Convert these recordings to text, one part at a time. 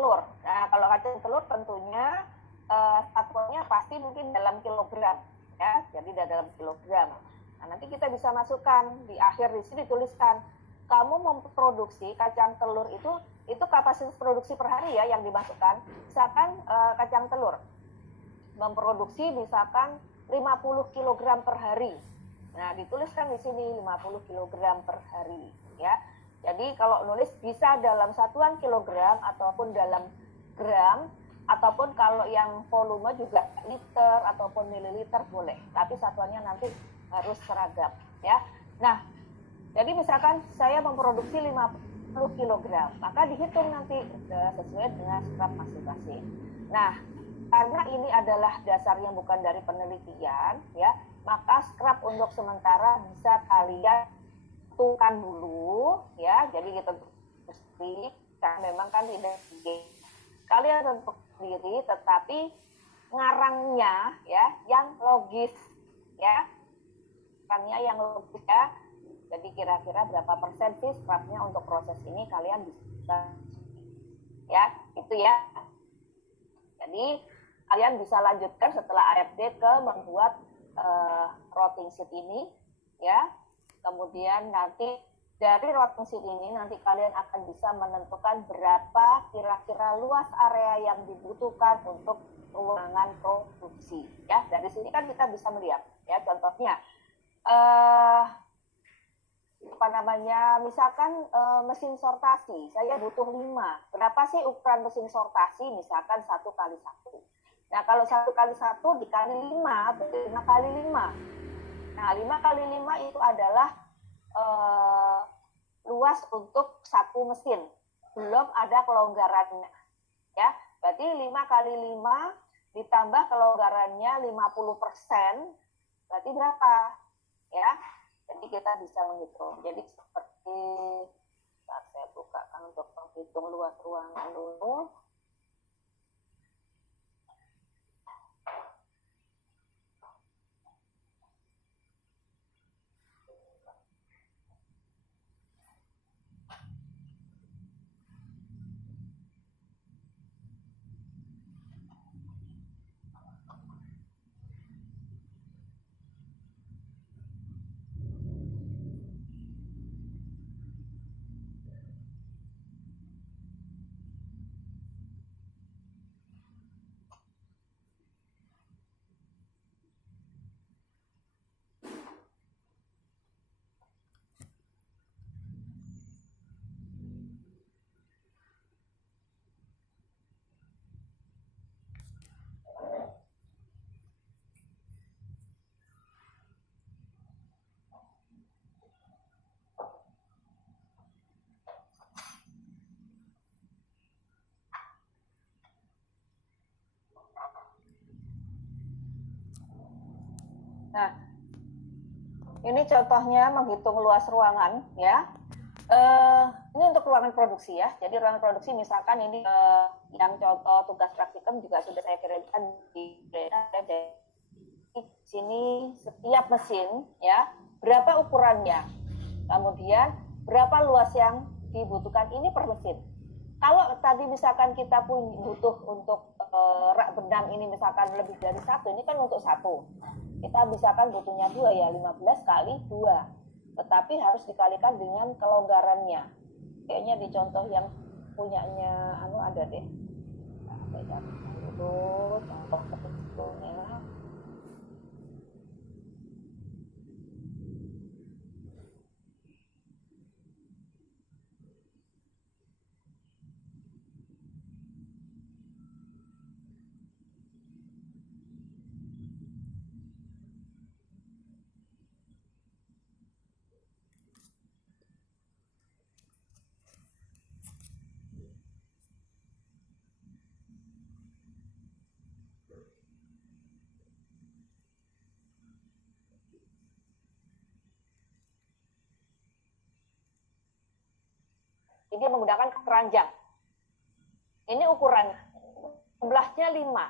telur. Nah, kalau kacang telur tentunya satuannya pasti mungkin dalam kilogram, ya. Jadi dalam kilogram. Nah, nanti kita bisa masukkan di akhir di sini tuliskan kamu memproduksi kacang telur itu kapasitas produksi per hari ya yang dimasukkan. Misalkan kacang telur memproduksi misalkan 50 kg per hari. Nah, dituliskan di sini 50 kg per hari ya. Jadi kalau nulis bisa dalam satuan kilogram ataupun dalam gram, ataupun kalau yang volume juga liter ataupun mililiter boleh. Tapi satuannya nanti harus seragam ya. Nah, jadi misalkan saya memproduksi 50 kg, maka dihitung nanti sesuai dengan scrap masing-masing. Nah, karena ini adalah dasarnya bukan dari penelitian ya, maka scrap untuk sementara bisa kalian tentukan dulu ya. Jadi kita mesti karena memang kan tidak kalian tentu sendiri, tetapi ngarangnya ya yang logis ya, ngarangnya yang logis ya. Jadi kira-kira berapa persen sih scrapnya untuk proses ini kalian bisa ya, itu ya. Jadi kalian bisa lanjutkan setelah AFD ke membuat rotting sheet ini ya. Kemudian nanti dari rotting sheet ini nanti kalian akan bisa menentukan berapa kira-kira luas area yang dibutuhkan untuk ruangan produksi ya. Dari sini kan kita bisa melihat ya, contohnya misalkan mesin sortasi saya butuh 5. Berapa sih ukuran mesin sortasi? Misalkan 1x1. Nah, kalau 1x1 dikali 5 berarti 5x5. Nah, 5x5 itu adalah luas untuk satu mesin. Belum ada kelonggarannya. Ya, berarti 5x5 ditambah kelonggarannya 50%, berarti berapa? Ya, jadi kita bisa menghitung. Jadi seperti saya bukakan untuk menghitung luas ruangan dulu. Nah, ini contohnya menghitung luas ruangan ya. Ini untuk ruangan produksi ya. Jadi ruangan produksi misalkan ini yang contoh tugas praktikum juga sudah saya kirimkan di sini setiap mesin ya, berapa ukurannya, kemudian berapa luas yang dibutuhkan ini per mesin. Kalau tadi misalkan kita butuh untuk rak benang ini misalkan lebih dari 1, ini kan untuk 1. Kita misalkan butuhnya 2 ya, 15 kali 2. Tetapi harus dikalikan dengan kelonggarannya. Kayaknya di contoh yang punyanya ada deh. Nah, saya dulu contoh ketiknya. Ini menggunakan keranjang. Ini ukuran jumlahnya 5.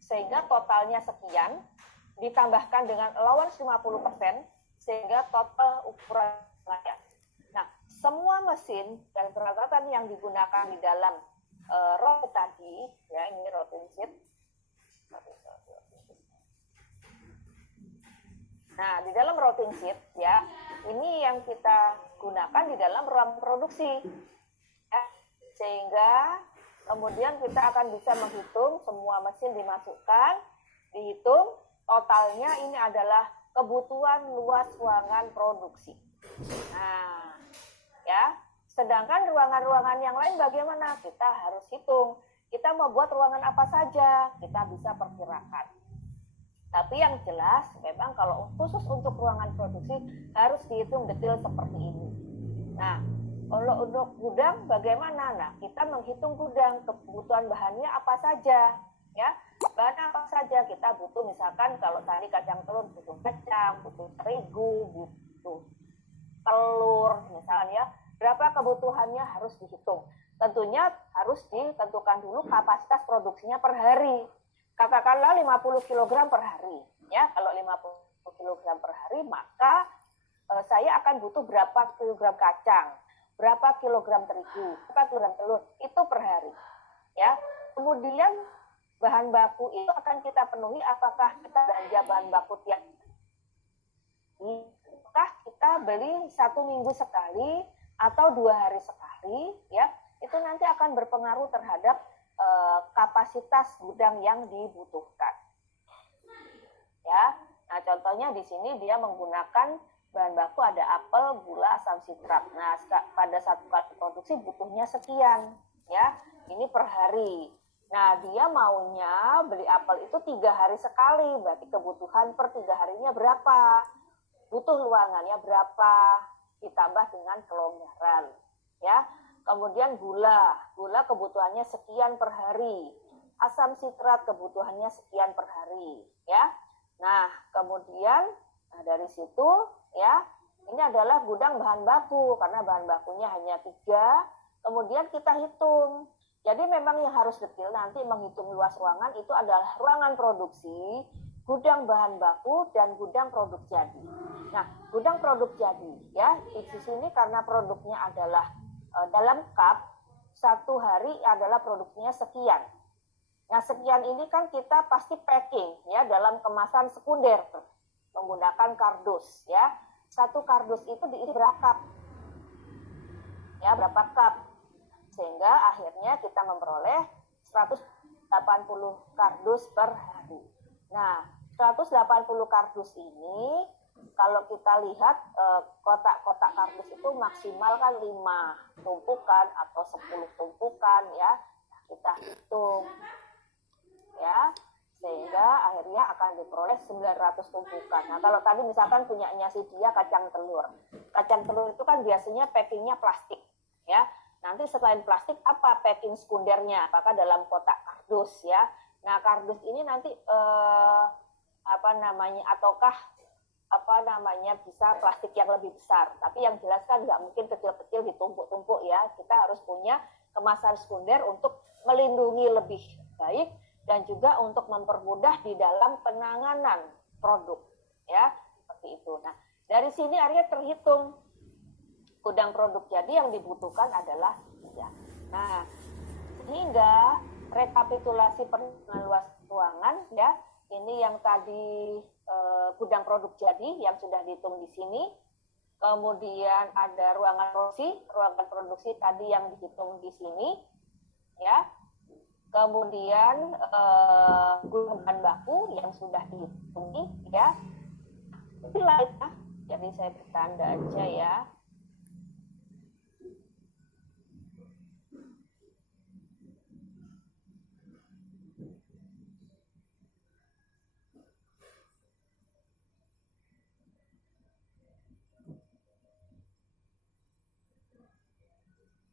Sehingga totalnya sekian, ditambahkan dengan allowance 50%, sehingga total ukuran layak. Nah, semua mesin dan peralatan yang digunakan di dalam row tadi, ya ini routing sheet. Nah, di dalam routing sheet, ya, ini yang kita gunakan di dalam ruang produksi, ya, sehingga kemudian kita akan bisa menghitung semua mesin dimasukkan, dihitung totalnya ini adalah kebutuhan luas ruangan produksi. Nah, ya, sedangkan ruangan-ruangan yang lain bagaimana? Kita harus hitung. Kita mau buat ruangan apa saja, kita bisa perkirakan. Tapi yang jelas, memang kalau khusus untuk ruangan produksi harus dihitung detail seperti ini. Nah, kalau untuk gudang bagaimana? Nah, kita menghitung gudang, kebutuhan bahannya apa saja, ya. Bahan apa saja kita butuh, misalkan kalau tadi kacang telur butuh kacang, butuh terigu, butuh telur, misalnya, berapa kebutuhannya harus dihitung. Tentunya harus ditentukan dulu kapasitas produksinya per hari. Katakanlah 50 kg per hari, ya. Kalau 50 kg per hari, maka saya akan butuh berapa kilogram kacang, berapa kilogram terigu, berapa kilogram telur, itu per hari, ya. Kemudian bahan baku itu akan kita penuhi, apakah kita belanja bahan baku tiap hari, apakah kita beli 1 minggu sekali atau 2 hari sekali, ya. Itu nanti akan berpengaruh terhadap kapasitas gudang yang dibutuhkan. Ya, nah contohnya di sini dia menggunakan bahan baku ada apel, gula, asam sitrat. Nah, pada satu kali produksi butuhnya sekian, ya. Ini per hari. Nah, dia maunya beli apel itu 3 hari sekali, berarti kebutuhan per 3 harinya berapa? Butuh ruangannya berapa? Ditambah dengan kelonggaran, ya. Kemudian gula kebutuhannya sekian per hari. Asam sitrat kebutuhannya sekian per hari, ya. Nah, kemudian dari situ, ya, ini adalah gudang bahan baku karena bahan bakunya hanya 3. Kemudian kita hitung. Jadi memang yang harus detail nanti menghitung luas ruangan itu adalah ruangan produksi, gudang bahan baku, dan gudang produk jadi. Nah, gudang produk jadi, ya, di sini karena produknya adalah dalam cup, 1 hari adalah produksinya sekian. Nah, sekian ini kan kita pasti packing, ya, dalam kemasan sekunder menggunakan kardus, ya. 1 kardus itu diisi berapa cup? Ya, berapa cup? Sehingga akhirnya kita memperoleh 180 kardus per hari. Nah, 180 kardus ini kalau kita lihat kotak-kotak kardus itu maksimal kan 5 tumpukan atau 10 tumpukan, ya. Nah, kita hitung, ya, sehingga akhirnya akan diperoleh 900 tumpukan. Nah, kalau tadi misalkan punyanya si dia kacang telur itu kan biasanya packingnya plastik, ya. Nanti selain plastik apa packing sekundernya? Apakah dalam kotak kardus, ya. Nah, kardus ini nanti ataukah bisa plastik yang lebih besar, tapi yang jelas kan nggak mungkin kecil-kecil ditumpuk-tumpuk, ya. Kita harus punya kemasan sekunder untuk melindungi lebih baik dan juga untuk mempermudah di dalam penanganan produk, ya, seperti itu. Nah, dari sini akhirnya terhitung gudang produk jadi yang dibutuhkan adalah 3. Nah, sehingga rekapitulasi perhitungan luas ruangan, ya, ini yang tadi gudang produk jadi yang sudah dihitung di sini. Kemudian ada ruangan produksi tadi yang dihitung di sini, ya. Kemudian gudang bahan baku yang sudah dihitung, ya. Jadi saya bertanda aja, ya.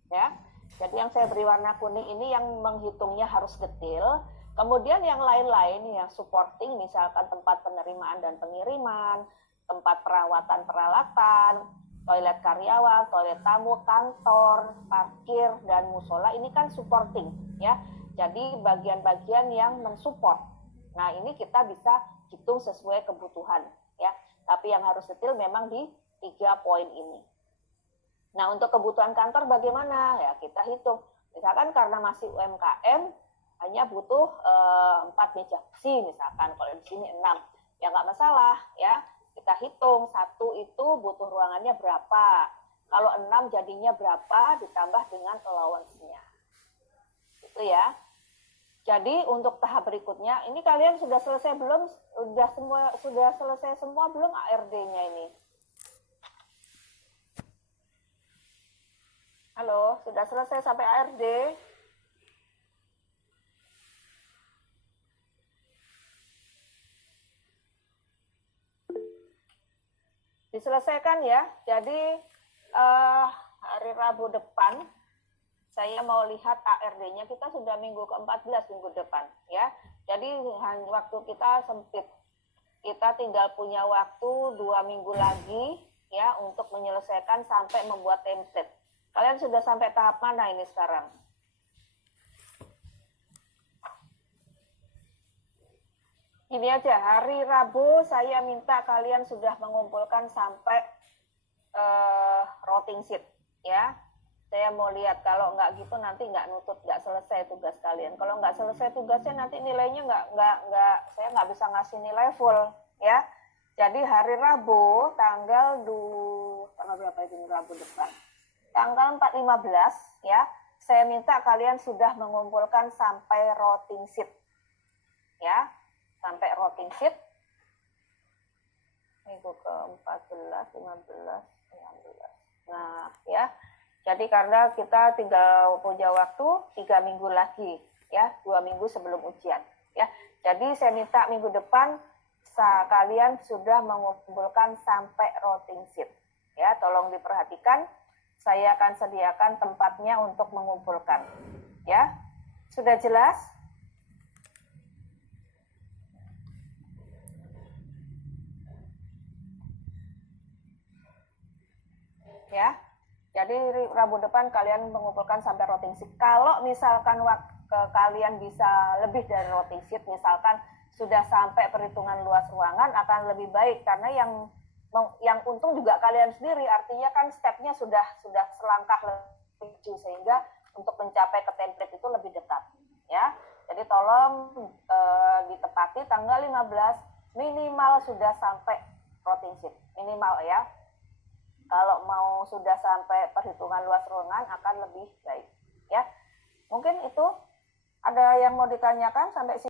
Ya, jadi yang saya beri warna kuning ini yang menghitungnya harus detail. Kemudian yang lain-lain yang supporting, misalkan tempat penerimaan dan pengiriman, tempat perawatan peralatan, toilet karyawan, toilet tamu, kantor, parkir, dan musola, ini kan supporting, ya. Jadi bagian-bagian yang mensupport. Nah, ini kita bisa hitung sesuai kebutuhan, ya. Tapi yang harus detail memang di 3 poin ini. Nah, untuk kebutuhan kantor bagaimana? Ya, kita hitung Misalkan karena masih UMKM hanya butuh 4 meja kursi misalkan, kalau di sini 6, ya nggak masalah ya. Kita hitung satu itu butuh ruangannya berapa, kalau 6 jadinya berapa ditambah dengan allowance-nya. Itu ya. Jadi untuk tahap berikutnya, ini kalian sudah selesai belum? Sudah selesai semua belum ARD-nya ini? Halo, sudah selesai sampai ARD? Diselesaikan ya. Jadi hari Rabu depan saya mau lihat ARD-nya. Kita sudah minggu ke-14 minggu depan ya. Jadi waktu kita sempit. Kita tinggal punya waktu 2 minggu lagi ya untuk menyelesaikan sampai membuat template. Kalian sudah sampai tahap mana ini sekarang? Gini aja, hari Rabu saya minta kalian sudah mengumpulkan sampai routing sheet ya. Saya mau lihat, kalau nggak gitu nanti nggak nutut, nggak selesai tugas kalian. Kalau nggak selesai tugasnya nanti nilainya saya nggak bisa ngasih nilai full ya. Jadi hari Rabu tanggal berapa itu Rabu depan? Tanggal 4-15 ya. Saya minta kalian sudah mengumpulkan sampai routing sheet ya. Sampai routing sheet minggu ke-14, 15, 16. Nah, ya. Jadi karena kita tinggal punya waktu 3 minggu lagi, ya, 2 minggu sebelum ujian, ya. Jadi saya minta minggu depan kalian sudah mengumpulkan sampai routing sheet, ya. Tolong diperhatikan. Saya akan sediakan tempatnya untuk mengumpulkan, ya. Sudah jelas? Ya. Jadi Rabu depan kalian mengumpulkan sampai routing sheet. Kalau misalkan kalian bisa lebih dari routing sheet, misalkan sudah sampai perhitungan luas ruangan, akan lebih baik karena yang untung juga kalian sendiri. Artinya kan stepnya sudah selangkah lebih maju sehingga untuk mencapai ke template itu lebih dekat. Ya. Jadi tolong ditepati tanggal 15 minimal sudah sampai routing sheet minimal ya. Kalau mau sudah sampai perhitungan luas ruangan akan lebih baik ya. Mungkin itu ada yang mau ditanyakan sampai sini.